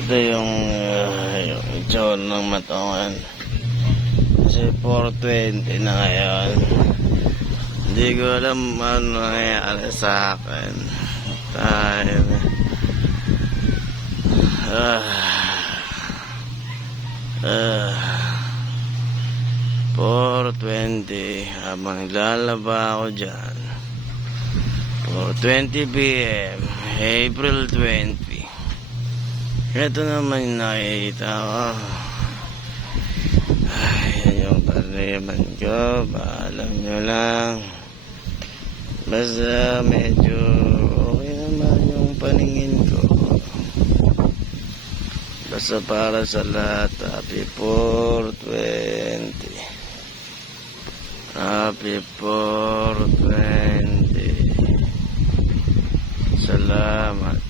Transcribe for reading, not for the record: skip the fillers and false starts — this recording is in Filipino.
Ito yung itsura ng matongan. Kasi 420 na ngayon. Hindi ko alam ano nangyayari sa akin. Tayo. 4:20 habang lalaba ako dyan. 4:20 PM April 20. Ito naman yung nakikita ko. Yan yung taliman ko. Paalam nyo lang. Basta medyo okay naman yung paningin ko. Basta para sa lahat, happy 420. Happy 420. Salamat.